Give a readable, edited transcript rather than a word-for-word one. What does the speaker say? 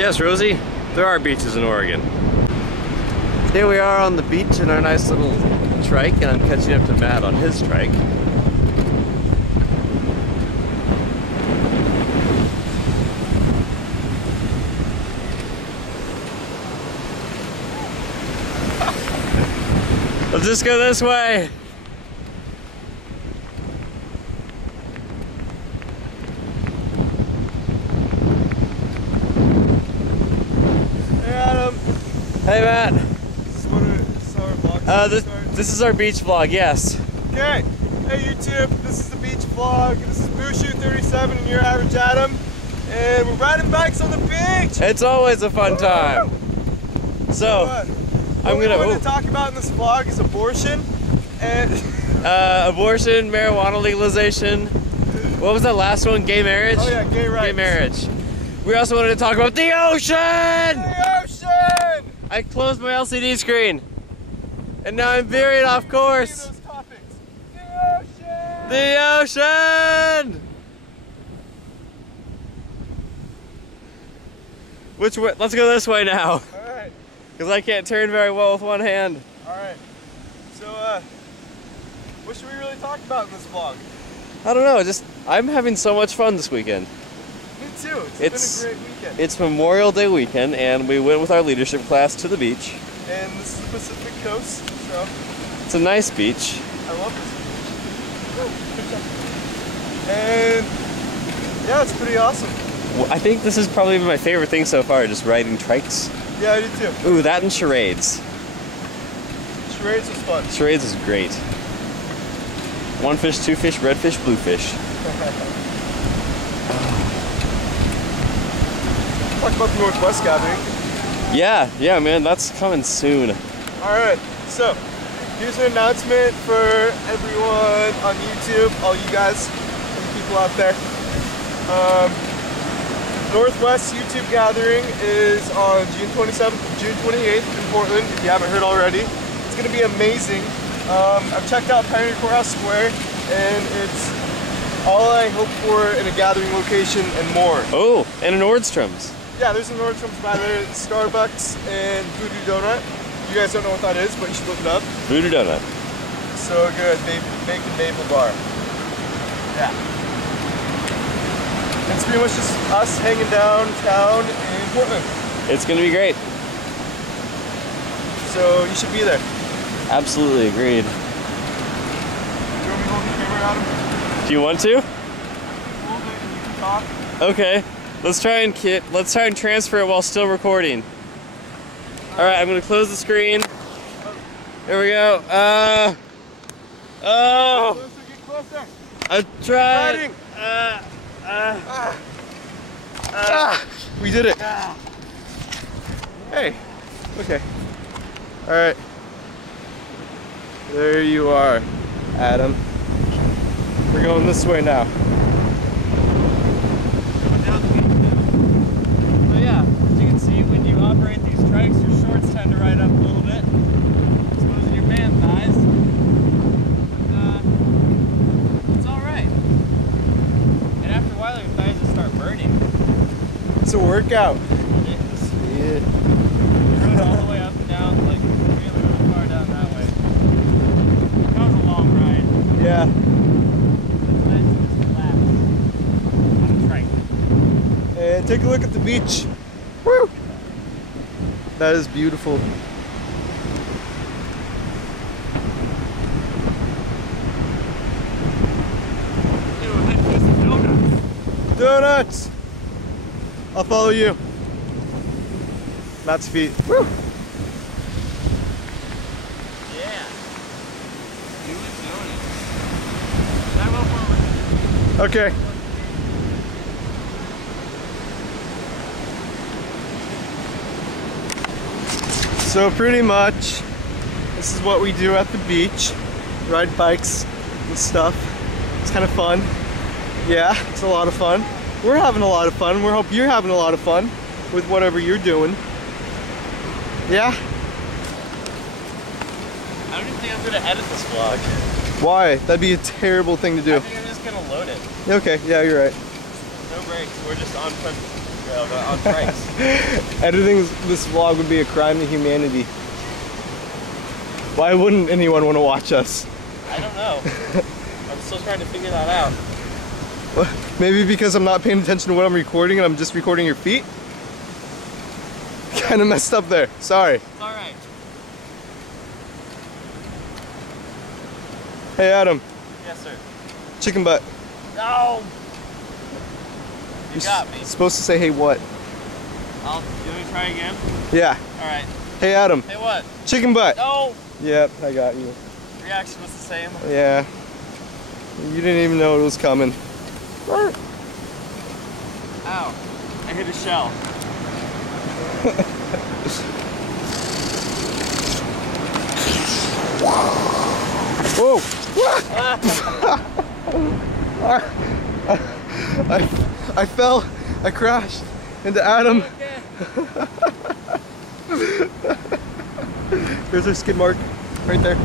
Yes, Rosie, there are beaches in Oregon. Here we are on the beach in our nice little trike, and I'm catching up to Matt on his trike. Let's just go this way. Hey Adam. Hey Matt. This is our vlog. This is our beach vlog, yes. Okay. Hey YouTube, this is the beach vlog. This is Bushu 37 and Your Average Adam. And we're riding bikes on the beach. It's always a fun time. So, what we're going to talk about in this vlog is abortion and abortion, marijuana legalization. What was that last one? Gay marriage? Oh yeah, gay rights. Gay marriage. We also wanted to talk about the ocean! The ocean! I closed my LCD screen. And now I'm veering off course. Those topics. The ocean! The ocean! Which way? Let's go this way now. Alright. Because I can't turn very well with one hand. Alright. So, what should we really talk about in this vlog? I don't know, I'm having so much fun this weekend. Me too. It's been a great weekend. It's Memorial Day weekend, and we went with our leadership class to the beach. And this is the Pacific Coast, so... It's a nice beach. I love this. And, yeah, it's pretty awesome. Well, I think this is probably my favorite thing so far, just riding trikes. Yeah, I do too. Ooh, that and charades. Charades was fun. Charades is great. One fish, two fish, red fish, blue fish. Talk about the Northwest gathering. Yeah, man, that's coming soon. Alright, so here's an announcement for everyone on YouTube, all you guys, and the people out there. Northwest YouTube gathering is on June 27th and June 28th in Portland, if you haven't heard already. It's going to be amazing. I've checked out Pioneer Courthouse Square, and it's all I hope for in a gathering location and more. Oh, and a Nordstrom's. Yeah, there's a Nordstrom's by there, Starbucks, and Voodoo Donut. You guys don't know what that is, but you should look it up. Voodoo Donut. So good, bacon maple bar. Yeah. It's pretty much just us hanging downtown in Portland. It's gonna be great. So you should be there. Absolutely agreed. You want me to hold the camera, Adam? Do you want to? Hold it and you can talk. Okay. Let's try and transfer it while still recording. Alright, I'm gonna close the screen. There we go. Oh! Closer, get closer. I tried. Riding. We did it. Hey. Okay. Alright. There you are, Adam. We're going this way now. So yeah, as you can see, when you operate these trikes, your shorts tend to ride up a little bit. Exposing your man thighs. But it's alright. And after a while, your thighs just start burning. It's a workout. Yes. Yeah. Rode all the way up and down, like really far down that way. That was a long ride. Yeah. It's nice to just relax on a trike. And take a look at the beach. Woo! That is beautiful. Donuts! I'll follow you. Matt's feet. Woo! Yeah. Doing donuts. That went forward. Okay. So pretty much, this is what we do at the beach. Ride bikes and stuff. It's kind of fun. Yeah, it's a lot of fun. We're having a lot of fun. We hope you're having a lot of fun with whatever you're doing. Yeah? I don't even think I'm going to edit this vlog. Why? That'd be a terrible thing to do. I think I'm just going to load it. Okay, yeah, you're right. No breaks. We're just on go on trikes. Editing this vlog would be a crime to humanity. Why wouldn't anyone want to watch us? I don't know. I'm still trying to figure that out. Maybe because I'm not paying attention to what I'm recording and I'm just recording your feet? Kind of messed up there. Sorry. It's alright. Hey Adam. Yes, sir. Chicken butt. No! You got me. Supposed to say hey what? You want me to try again? Yeah. Alright. Hey Adam. Hey, what? Chicken butt. No! Yep, I got you. Reaction was the same. Yeah. You didn't even know it was coming. Ow. I hit a shell. Whoa! I fell. I crashed into Adam. Here's our skid mark right there.